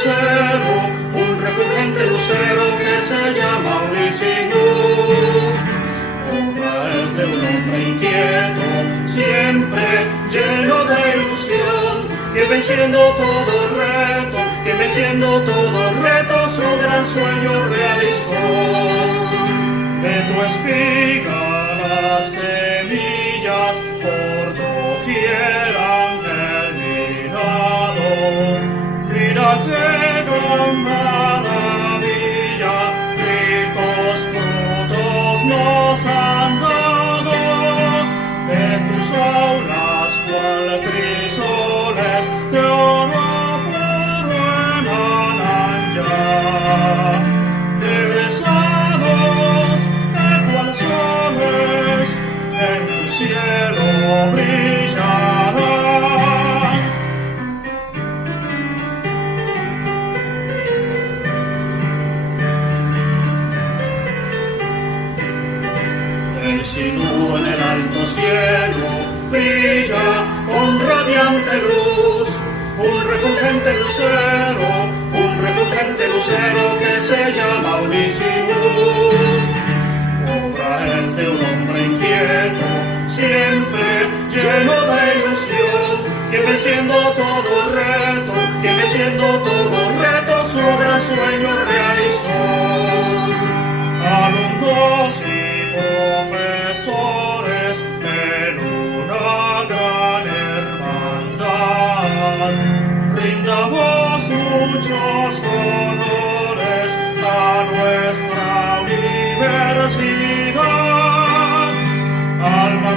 lucero, un refulgente lucero que se llama Ulises. Obra es de un hombre inquieto, siempre lleno de ilusión, que venciendo todo reto, su gran sueño realizó. De tu espiga las semillas por doquier han germinado. Mira qué gran maravilla, ricos frutos nos han dado. De tus aulas cual crisoles de oro puro emanan ya. Regresados que cual soles en tu cielo brillarán. El sinú en el alto cielo brilla con radiante luz, un refulgente lucero que se llama Ulises. Obra es de un hombre inquieto, siempre lleno de ilusión, que venciendo todo reto, su gran sueño realizó. Alumnos y profesores en una gran hermandad, brindamos muchos honores a nuestra universidad. Alma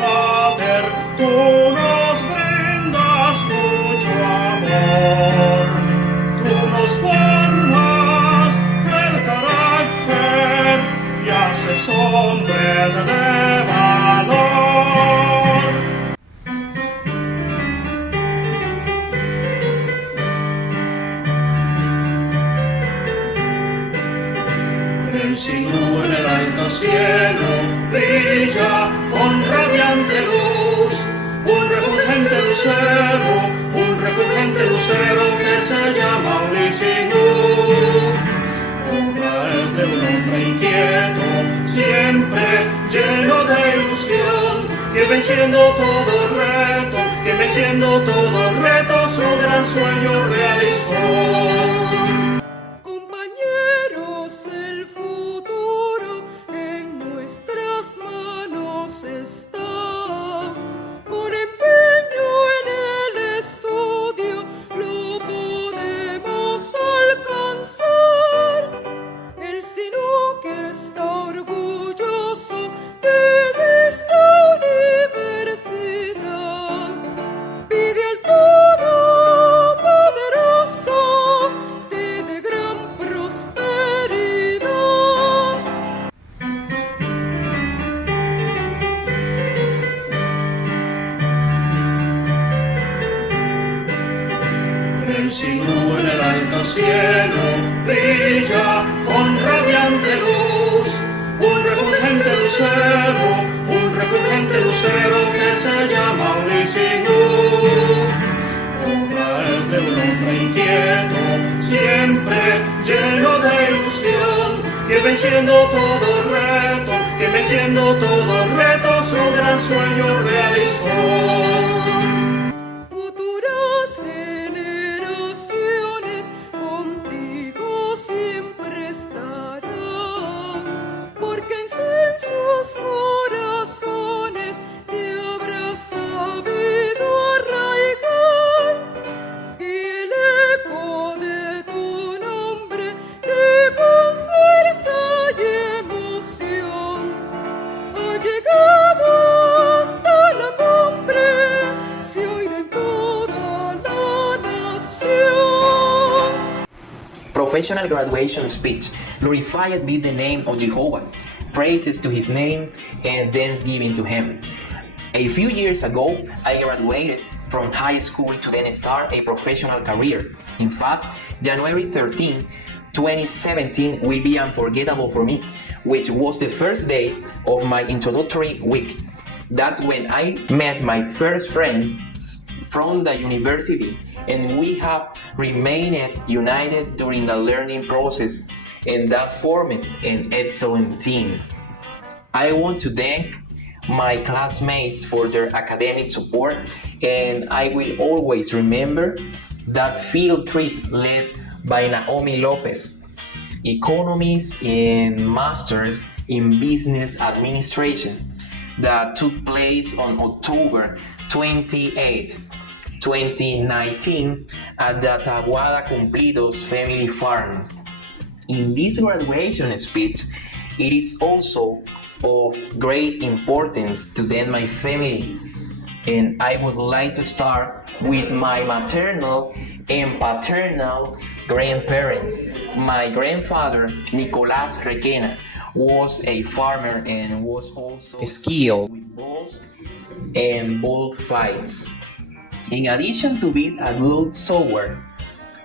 mater, tú nos brindas mucho amor, tú nos formas el carácter y haces hombres de valor. El sinú en el alto cielo brilla con radiante luz, un refulgente lucero que se llama Ulises. Obra es de un hombre inquieto, siempre lleno de ilusión, que venciendo todo reto, su gran sueño realizó. El sinú en el alto cielo brilla con radiante luz, un refulgente lucero que se llama Ulises. Obra es de un hombre inquieto, siempre lleno de ilusión, que venciendo todo reto, su gran sueño realizó. Corazones te habrá sabido arraigar, y el eco de tu nombre te con fuerza y emoción ha llegado hasta la cumbre, se oirá en toda la nación. Professional graduation speech. Glorified be the name of Jehovah. Praises to his name and thanksgiving to him. A few years ago, I graduated from high school to then start a professional career. In fact, January 13, 2017 will be unforgettable for me, which was the first day of my introductory week. That's when I met my first friends from the university and we have remained united during the learning process, and that formed an excellent team. I want to thank my classmates for their academic support, and I will always remember that field trip led by Naomi Lopez, economist and masters in business administration, that took place on October 28, 2019 at the Taguada Cumplidos family farm. In this graduation speech, it is also of great importance to thank my family, and I would like to start with my maternal and paternal grandparents. My grandfather, Nicolás Requena, was a farmer and was also skilled with bulls and bull fights. In addition to being a good sower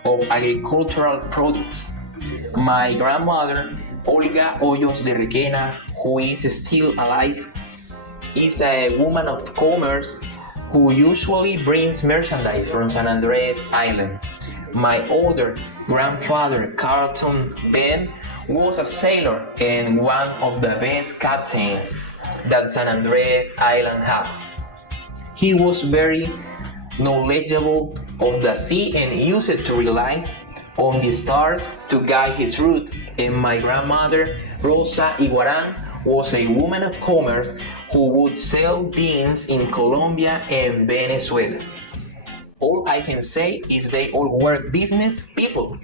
of agricultural products, my grandmother, Olga Hoyos de Requena, who is still alive, is a woman of commerce who usually brings merchandise from San Andres Island. My older grandfather, Carlton Ben, was a sailor and one of the best captains that San Andres Island had. He was very knowledgeable of the sea and used to rely on the stars to guide his route. And my grandmother, Rosa Iguaran, was a woman of commerce who would sell beans in Colombia and Venezuela. All I can say is they all were business people,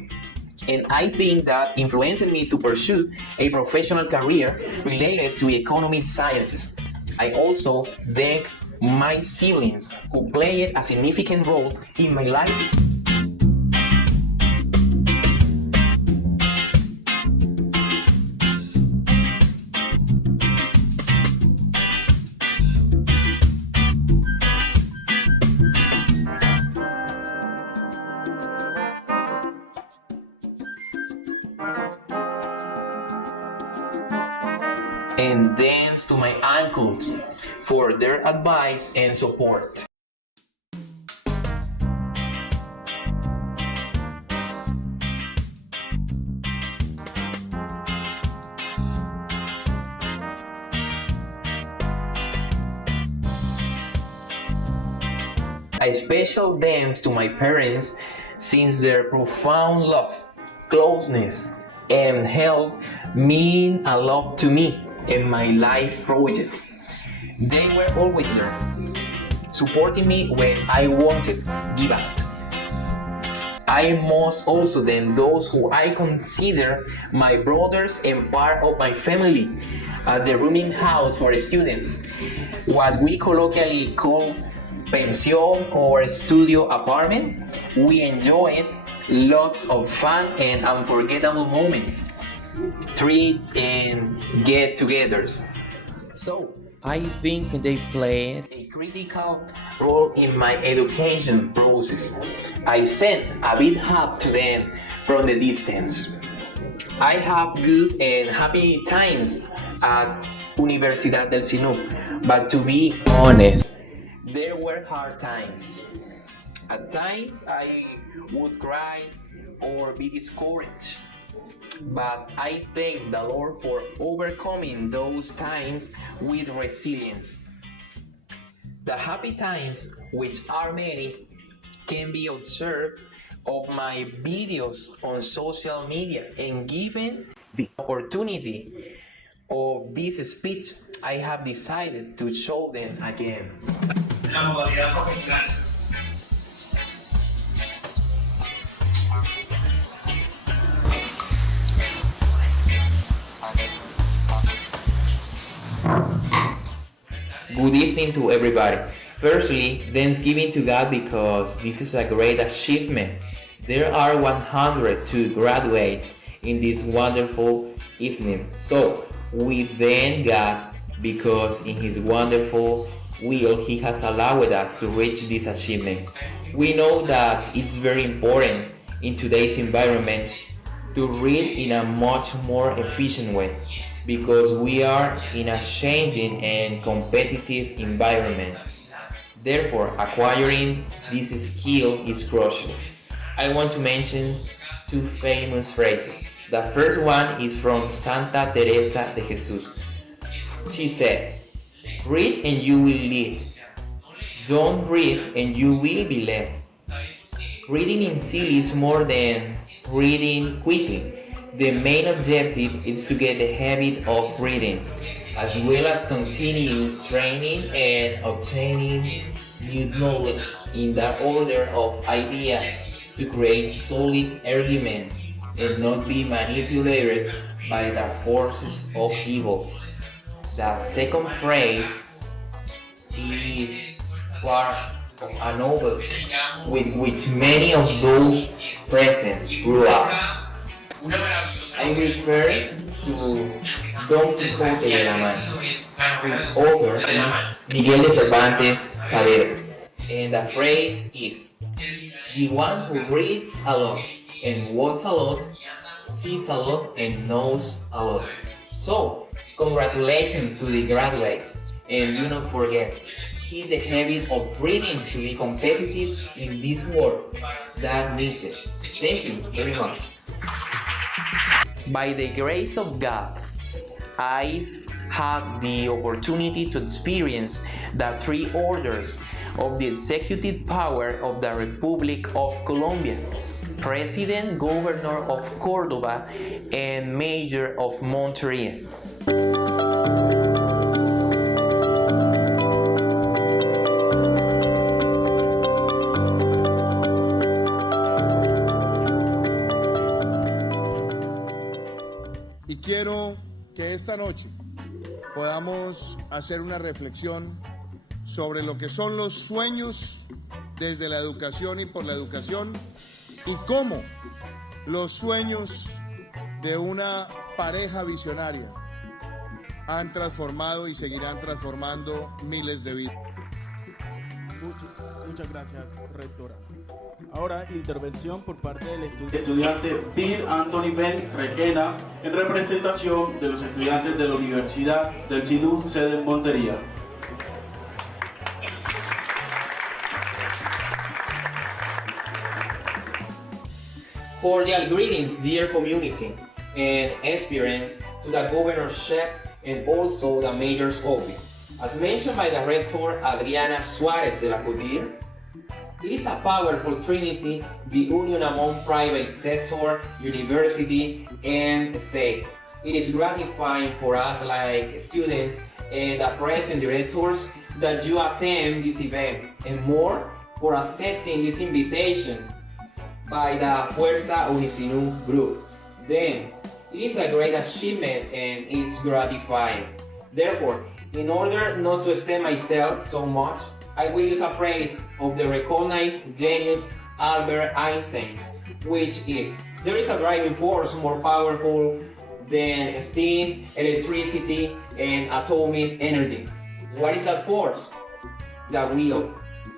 and I think that influenced me to pursue a professional career related to economic sciences. I also thank my siblings who played a significant role in my life. And thanks to my uncles for their advice and support. A special thanks to my parents, since their profound love, closeness, and help mean a lot to me and my life project. They were always there, supporting me when I wanted give up. I must also thank those who I consider my brothers and part of my family at the rooming house for students, what we colloquially call pension or studio apartment. We enjoyed lots of fun and unforgettable moments, treats and get-togethers. So I think they played a critical role in my education process. I sent a big hug to them from the distance. I have good and happy times at Universidad del Sinú, but to be honest, there were hard times. At times I would cry or be discouraged, but I thank the Lord for overcoming those times with resilience. The happy times, which are many, can be observed of my videos on social media, and given the opportunity of this speech, I have decided to show them again. La modalidad profesional. Good evening to everybody. Firstly, thanksgiving to God because this is a great achievement. There are 102 graduates in this wonderful evening. So we thank God because in His wonderful will He has allowed us to reach this achievement. We know that it's very important in today's environment to read in a much more efficient way, because we are in a changing and competitive environment. Therefore, acquiring this skill is crucial. I want to mention two famous phrases. The first one is from Santa Teresa de Jesus. She said, "Read and you will live. Don't read and you will be led." Reading in seal is more than reading quickly. The main objective is to get the habit of reading, as well as continuous training and obtaining new knowledge in the order of ideas to create solid arguments and not be manipulated by the forces of evil. The second phrase is part of a novel with which many of those present grew up. I refer to Don Quixote de la Mancha, whose author is Miguel de Cervantes Saavedra. And the phrase is, "The one who reads a lot and walks a lot, sees a lot and knows a lot." So, congratulations to the graduates, and do not forget, keep the habit of reading to be competitive in this world that needs it. Thank you very much. By the grace of God, I've had the opportunity to experience the three orders of the executive power of the Republic of Colombia: President, Governor of Córdoba, and Mayor of Monterrey. Y quiero que esta noche podamos hacer una reflexión sobre lo que son los sueños desde la educación y por la educación, y cómo los sueños de una pareja visionaria han transformado y seguirán transformando miles de vidas. Muchas gracias, rectora. Ahora, intervención por parte del estudiante Bill Anthony Ben Requena en representación de los estudiantes de la Universidad del SINU, sede en Montería. Cordial greetings, dear community, and aspirants to the governorship and also the mayor's office. As mentioned by the rector Adriana Suarez de la Couture, it is a powerful trinity, the union among private sector, university, and state. It is gratifying for us like students and the present directors that you attend this event, and more for accepting this invitation by the Fuerza Unisinu group. Then, it is a great achievement and it's gratifying. Therefore, in order not to extend myself so much, I will use a phrase of the recognized genius Albert Einstein, which is, "There is a driving force more powerful than steam, electricity, and atomic energy." What is that force? The will.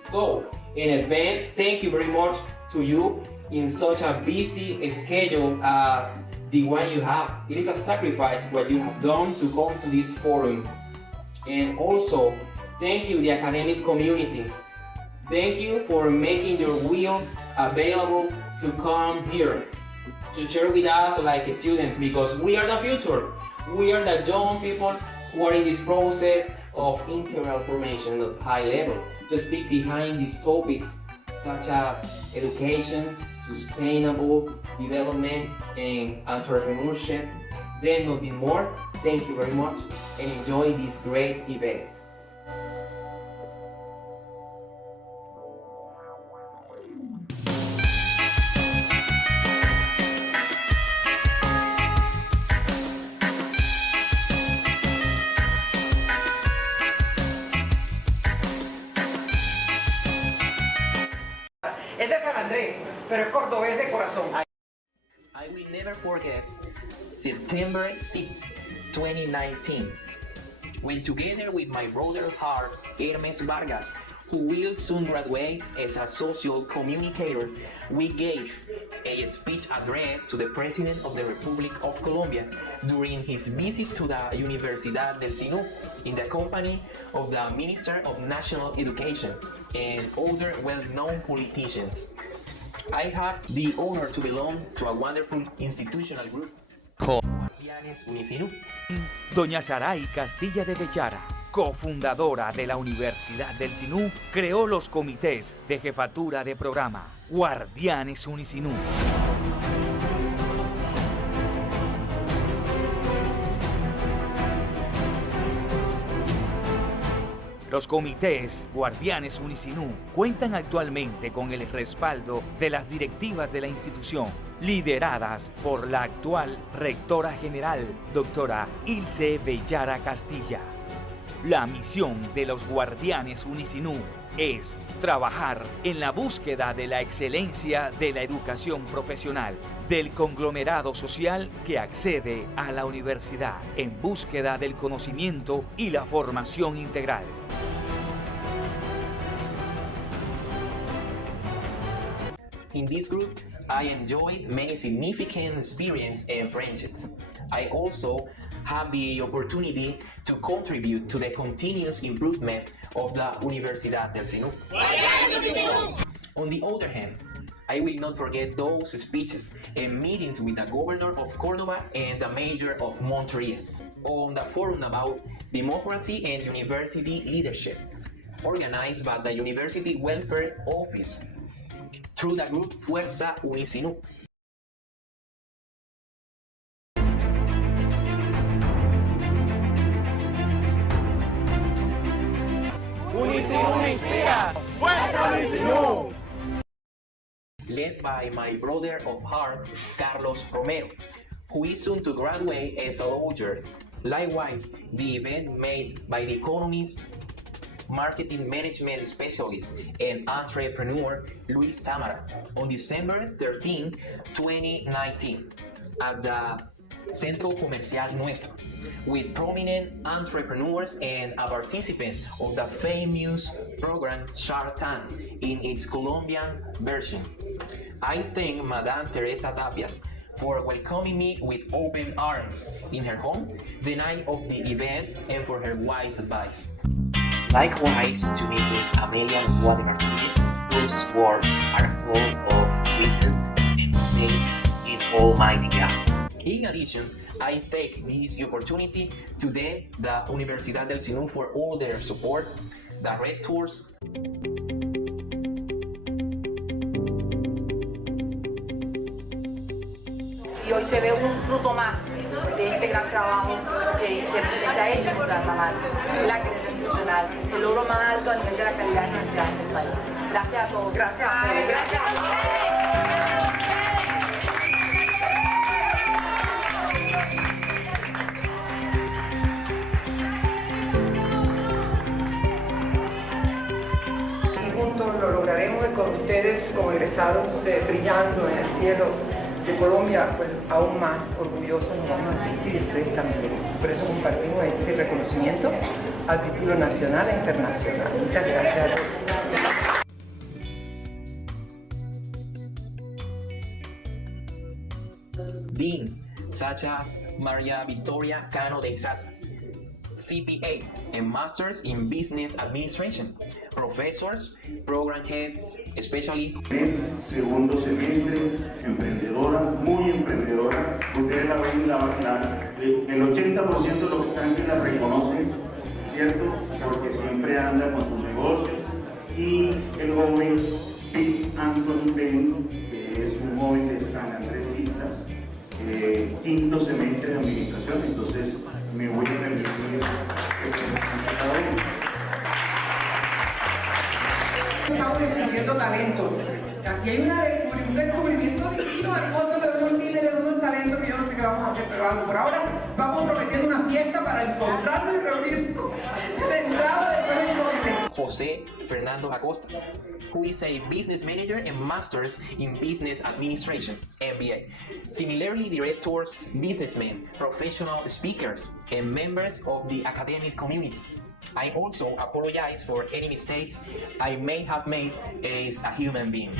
So, in advance, thank you very much to you in such a busy schedule as the one you have. It is a sacrifice what you have done to come to this forum. And also, thank you, the academic community. Thank you for making your will available to come here, to share with us like students, because we are the future. We are the young people who are in this process of integral formation at high level, to speak behind these topics such as education, sustainable development, and entrepreneurship. Then nothing more. Thank you very much and enjoy this great event. Es de San Andrés, pero es cordobés de corazón. I will never forget September 6, 2019, when together with my brother Hermes Vargas, who will soon graduate as a social communicator, we gave a speech address to the President of the Republic of Colombia during his visit to the Universidad del Sinú in the company of the Minister of National Education and other well-known politicians. I have the honor to belong to a wonderful institutional group called Guardianes Unisinú. Doña Saray Castilla de Bellara, cofundadora de la Universidad del Sinú, creó los comités de jefatura de programa Guardianes Unisinú. Los comités Guardianes Unisinú cuentan actualmente con el respaldo de las directivas de la institución, lideradas por la actual rectora general, doctora Ilse Bellara Castilla. La misión de los Guardianes Unisinú es trabajar en la búsqueda de la excelencia de la educación profesional del conglomerado social que accede a la universidad en búsqueda del conocimiento y la formación integral. In this group, I enjoyed many significant experiences and friendships. I also have the opportunity to contribute to the continuous improvement of the Universidad del Sinú. On the other hand, I will not forget those speeches and meetings with the governor of Córdoba and the mayor of Montreal on the forum about democracy and university leadership, organized by the University Welfare Office through the group Fuerza Unisinú. Unisinú inspira! ¡Fuerza Unisinú! Led by my brother of heart, Carlos Romero, who is soon to graduate as a lawyer. Likewise, the event made by the economist, marketing management specialist and entrepreneur Luis Tamara on December 13, 2019 at the Centro Comercial Nuestro, with prominent entrepreneurs and a participant of the famous program Shark Tank in its Colombian version. I thank Madame Teresa Tapias for welcoming me with open arms in her home the night of the event and for her wise advice. Likewise to Mrs. Amelia Guade Martinez, whose words are full of wisdom and faith in Almighty God. In addition, I take this opportunity to thank the Universidad del Sinú for all their support, the rectors, y hoy se ve un fruto más de este gran trabajo que se ha hecho en nuestra ramal, la creación institucional, el logro más alto a nivel de la calidad de universidad en el país. Gracias a todos. Gracias a ustedes. Gracias a ustedes. Y juntos lo lograremos y con ustedes como egresados brillando en el cielo de Colombia, pues aún más orgullosos nos vamos a sentir y ustedes también. Por eso compartimos este reconocimiento a título nacional e internacional. Muchas gracias a todos. deans such as Maria Victoria Cano de Izaza, CPA and Masters in Business Administration, professors, program heads, especially. Segundo semestre, emprendedora, muy emprendedora. Ustedes la ven, el 80% de los que están aquí la reconocen, ¿cierto? Porque siempre anda con sus negocios. Y el joven Bill Anthony Penn, que es un joven de San Andrés Islas, quinto semestre de administración. Entonces, me voy a permitir a cada uno. Estamos descubriendo talentos. Aquí hay un descubrimiento distinto de cosas de un líder de unos talentos que yo no sé qué vamos a hacer, pero algo. Por ahora vamos prometiendo una fiesta para encontrarnos y reunirnos de entrada después del comité. José Fernando Acosta, who is a business manager and masters in business administration, MBA. Similarly, directors, businessmen, professional speakers, and members of the academic community. I also apologize for any mistakes I may have made as a human being.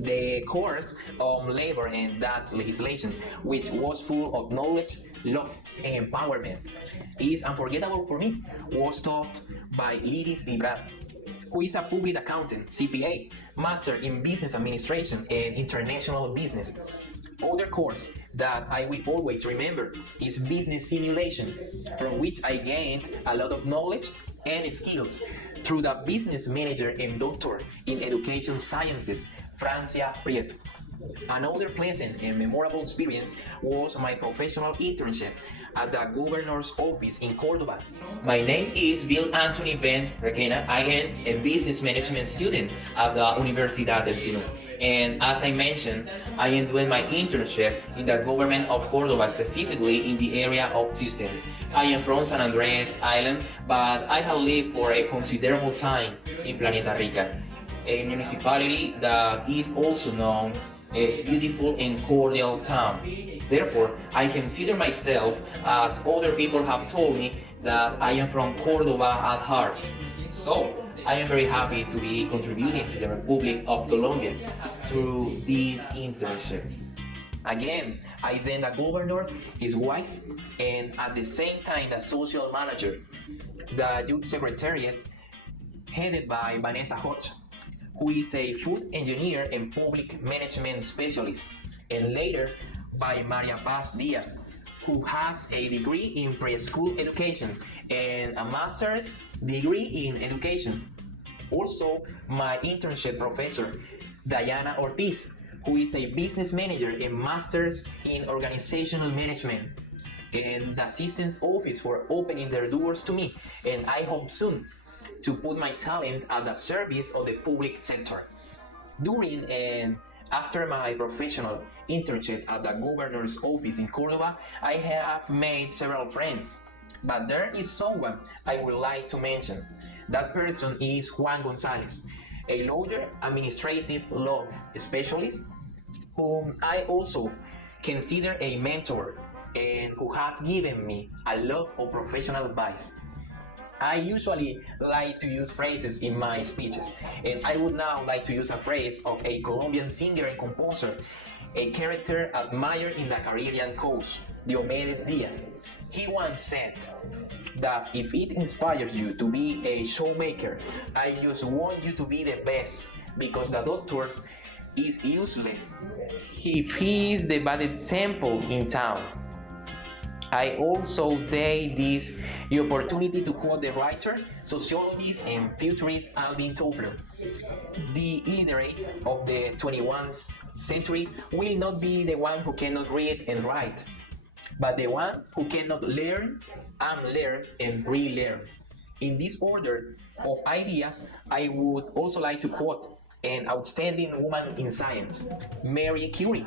The course on labor and tax legislation, which was full of knowledge, love, and empowerment, is unforgettable for me, was taught by Lidis Vibrat, who is a public accountant, CPA, master in business administration and international business. Other course that I will always remember is business simulation, from which I gained a lot of knowledge and skills through the business manager and doctor in education sciences, Francia Prieto. Another pleasant and memorable experience was my professional internship at the governor's office in Cordoba. My name is Bill Anthony Ben Requena. I am a business management student at the Universidad del Sinú. And as I mentioned, I am doing my internship in the government of Cordoba, specifically in the area of systems. I am from San Andres Island, but I have lived for a considerable time in Planeta Rica, a municipality that is also known as beautiful and cordial town. Therefore, I consider myself, as other people have told me, that I am from Cordoba at heart. So, I am very happy to be contributing to the Republic of Colombia through these internships. Again, I then the governor, his wife, and at the same time the social manager, the youth secretariat, headed by Vanessa Hodge, who is a food engineer and public management specialist, and later by Maria Paz Diaz, who has a degree in preschool education and a master's degree in education. Also, my internship professor, Diana Ortiz, who is a business manager and master's in organizational management, and the assistant's office for opening their doors to me, and I hope soon to put my talent at the service of the public sector. During and after my professional internship at the governor's office in Cordoba, I have made several friends, but there is someone I would like to mention. That person is Juan Gonzalez, a lawyer, administrative law specialist, whom I also consider a mentor and who has given me a lot of professional advice. I usually like to use phrases in my speeches, and I would now like to use a phrase of a Colombian singer and composer, a character admired in the Caribbean coast, Diomedes Diaz. He once said that if it inspires you to be a showmaker, I just want you to be the best, because the doctor is useless if he is the bad example in town. I also take this opportunity to quote the writer, sociologist, and futurist Alvin Toffler. The illiterate of the 21st century will not be the one who cannot read and write, but the one who cannot learn, unlearn, and relearn. In this order of ideas, I would also like to quote an outstanding woman in science, Marie Curie,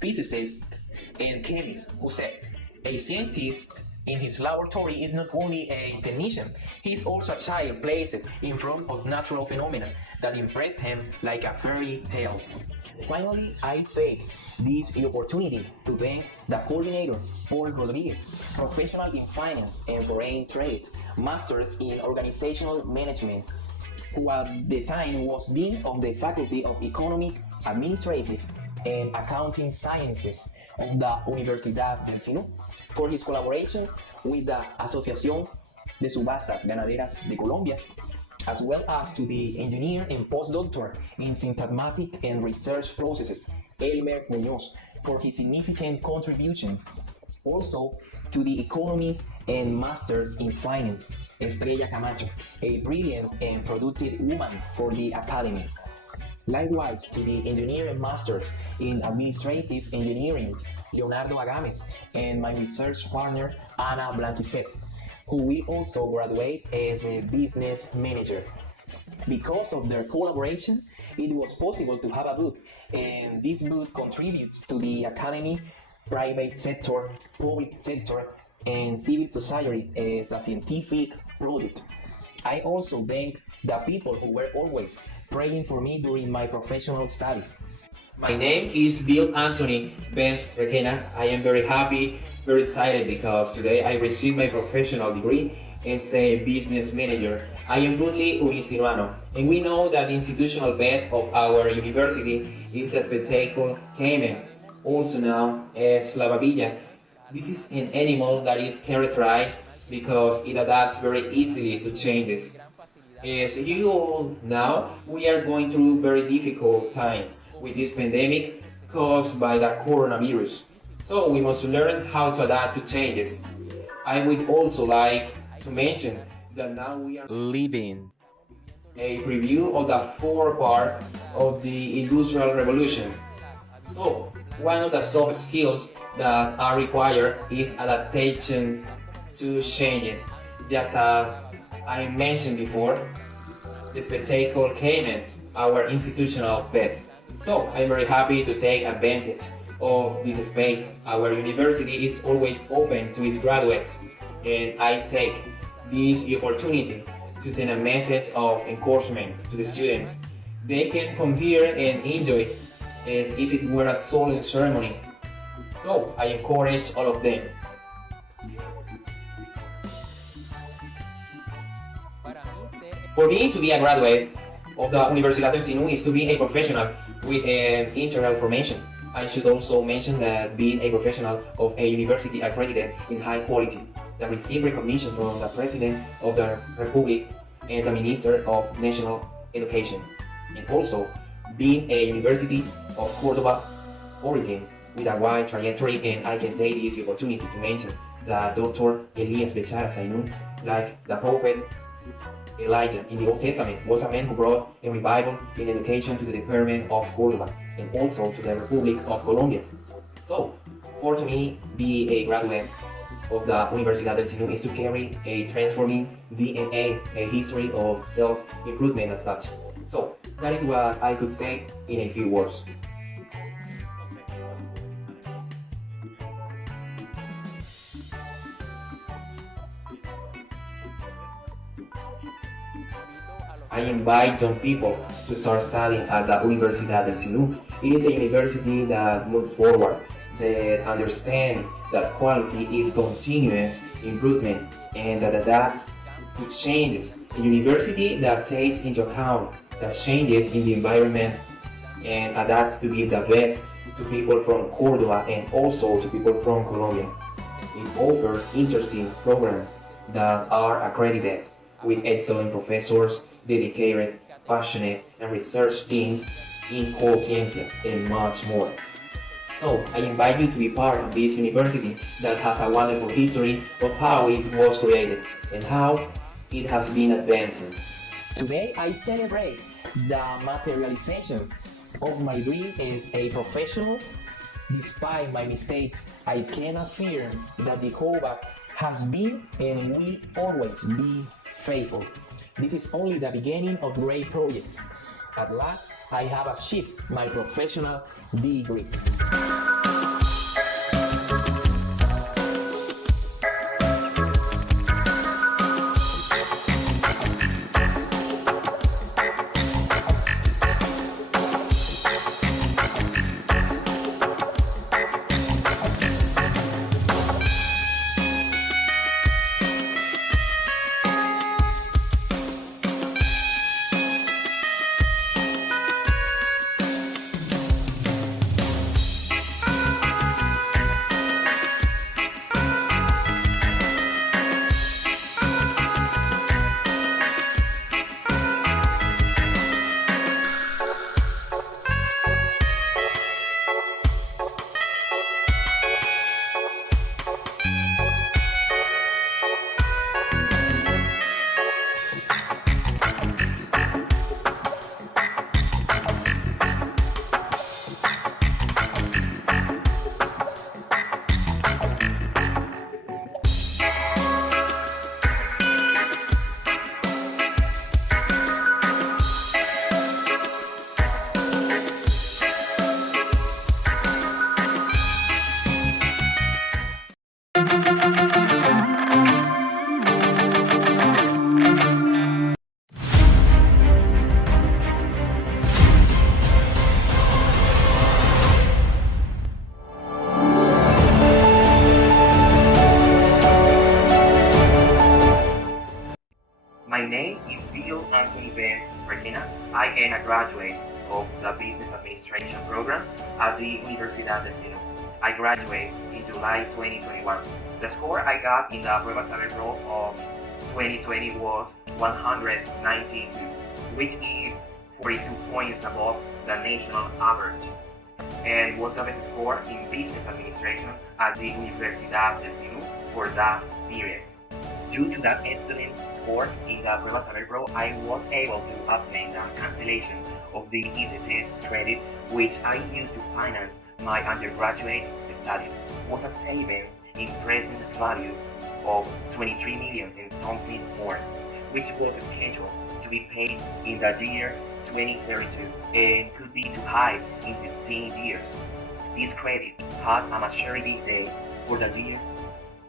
physicist and chemist, who said, "A scientist in his laboratory is not only a technician, he is also a child placed in front of natural phenomena that impress him like a fairy tale." Finally, I take this opportunity to thank the coordinator, Paul Rodriguez, professional in finance and foreign trade, masters in organizational management, who at the time was Dean of the Faculty of Economic, Administrative, and Accounting Sciences of the Universidad del Sinú, for his collaboration with the Asociación de Subastas Ganaderas de Colombia, as well as to the engineer and postdoctor in syntagmatic and research processes, Elmer Muñoz, for his significant contribution. Also to the economist and masters in finance, Estrella Camacho, a brilliant and productive woman for the academy. Likewise to the engineer and masters in administrative engineering, Leonardo Agames, and my research partner, Ana Blanquisset, who will also graduate as a business manager. Because of their collaboration, it was possible to have a book, and this book contributes to the academy, private sector, public sector, and civil society as a scientific product. I also thank the people who were always praying for me during my professional studies. My name is Bill Anthony Ben Requena. I am very happy, very excited because today I received my professional degree as a business manager. I am currently Unicinuano, and we know that the institutional pet of our university is the spectacle caiman, also known as lavavilla. This is an animal that is characterized because it adapts very easily to changes. As you all know, we are going through very difficult times with this pandemic caused by the coronavirus. So we must learn how to adapt to changes. I would also like to mention that now we are Living. a preview of the fourth part of the Industrial Revolution. So, one of the soft skills that are required is adaptation to changes. Just as I mentioned before, the spectacle caiman, our institutional pet. So, I'm very happy to take advantage of this space. Our university is always open to its graduates, and I take this opportunity to send a message of encouragement to the students. They can come here and enjoy as if it were a solemn ceremony. So I encourage all of them. For me to be a graduate of the Universidad del Sinú is to be a professional with an integral formation. I should also mention that being a professional of a university accredited in high quality that receive recognition from the President of the Republic and the Minister of National Education, and also being a University of Cordoba origins with a wide trajectory. And I can take this opportunity to mention that Dr. Elias Bechara Sainun, like the prophet Elijah in the Old Testament, was a man who brought a revival in education to the department of Cordoba and also to the Republic of Colombia. So, for to me, be a graduate of the Universidad del Sinú is to carry a transforming DNA, a history of self-improvement as such. So, that is what I could say in a few words. I invite young people to start studying at the Universidad del Sinú. It is a university that looks forward, that understands that quality is continuous improvement and that adapts to changes. A university that takes into account the changes in the environment and adapts to give the best to people from Cordoba and also to people from Colombia. It offers interesting programs that are accredited with excellent professors, dedicated, passionate, and research teams in cold sciences and much more. So I invite you to be part of this university that has a wonderful history of how it was created and how it has been advancing. Today I celebrate the materialization of my dream as a professional. Despite my mistakes, I can affirm that Jehovah has been and will always be faithful. This is only the beginning of great projects. At last, I have achieved my professional degree. at the Universidad del Sinu. I graduated in July 2021. The score I got in the Prueba Cerebro of 2020 was 192, which is 42 points above the national average, and was the best score in business administration at the Universidad del Sinu for that period. Due to that excellent score in the Prueba Cerebro, I was able to obtain the cancellation of the easy test credit, which I used to finance my undergraduate studies. It was a savings in present value of 23 million and something more, which was scheduled to be paid in the year 2032 and could be to hide in 16 years. This credit had a maturity date for the year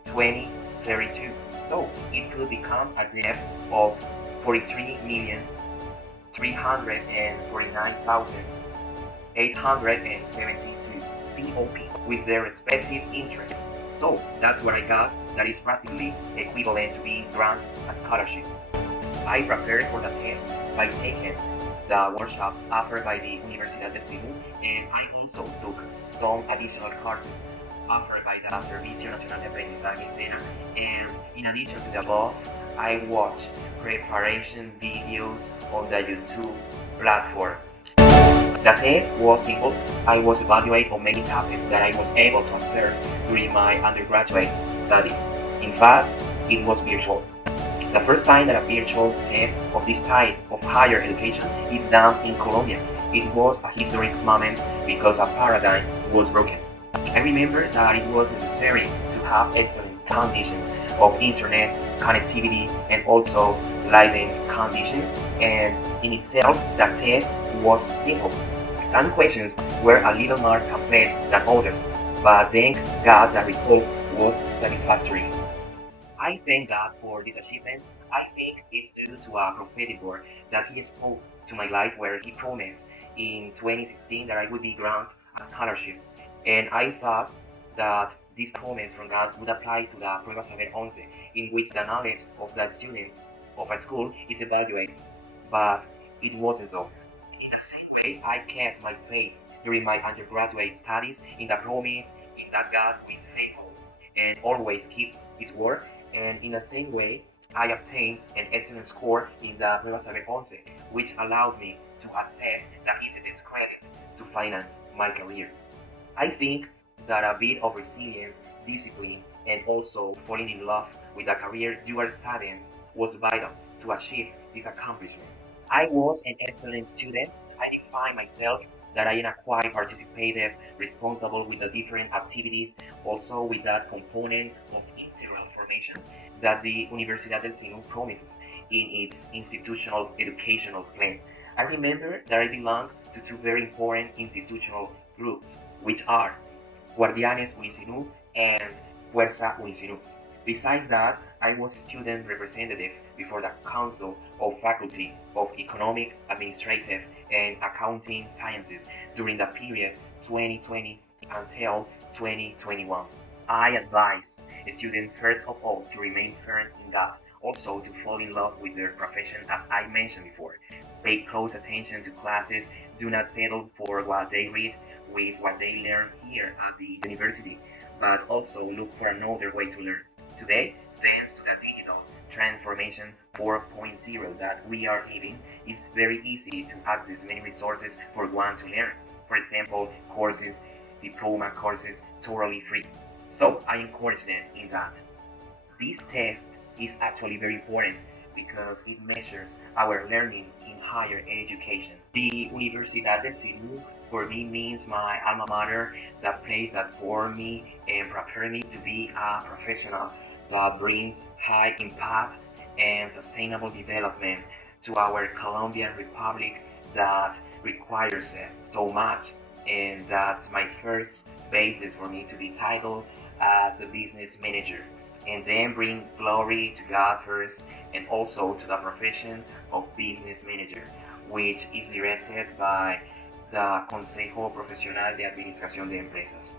2032, so it could become a debt of 43,349,872 COP with their respective interests. So that's what I got. That is practically equivalent to being granted a scholarship. I prepared for the test by taking the workshops offered by the Universidad del Sinu, and I also took some additional courses offered by the Servicio Nacional de Aprendizaje SENA, and in addition to the above, I watched preparation videos on the YouTube platform. The test was simple. I was evaluated on many topics that I was able to observe during my undergraduate studies. In fact, it was virtual. The first time that a virtual test of this type of higher education is done in Colombia. It was a historic moment because a paradigm was broken. I remember that it was necessary to have excellent conditions of internet connectivity and also lighting conditions, and in itself the test was simple. Some questions were a little more complex than others, but thank God the result was satisfactory. I thank God for this achievement. I think it's due to a prophetic word that He spoke to my life, where He promised in 2016 that I would be granted a scholarship. And I thought that this promise from God would apply to the Prueba Saber 11, in which the knowledge of the students of a school is evaluated. But it wasn't so. In the same way, I kept my faith during my undergraduate studies in the promise in that God who is faithful and always keeps His word. And in the same way, I obtained an excellent score in the Prueba Saber 11, which allowed me to access the ECTS credit to finance my career. I think that a bit of resilience, discipline, and also falling in love with the career you are studying was vital to achieve this accomplishment. I was an excellent student. I define myself that I am a quite participative, responsible with the different activities, also with that component of integral formation that the Universidad del Sinu promises in its institutional educational plan. I remember that I belong to two very important institutional groups, which are Guardianes Unisinu and Fuerza Unisinu. Besides that, I was a student representative before the Council of Faculty of Economic, Administrative, and Accounting Sciences during the period 2020 until 2021. I advise students first of all to remain firm in God, also to fall in love with their profession as I mentioned before. Pay close attention to classes, do not settle for what they read with what they learn here at the university, but also look for another way to learn. Today, thanks to the digital transformation 4.0 that we are living, it's very easy to access many resources for one to learn. For example, courses, diploma courses, totally free. So I encourage them in that. This test is actually very important because it measures our learning in higher education. The Universidad del Sinu for me means my alma mater, the place that formed me and prepared me to be a professional that brings high impact and sustainable development to our Colombian Republic that requires it so much. And that's my first basis for me to be titled as a business manager, and then bring glory to God first and also to the profession of business manager, which is directed by the Consejo Profesional de Administración de Empresas.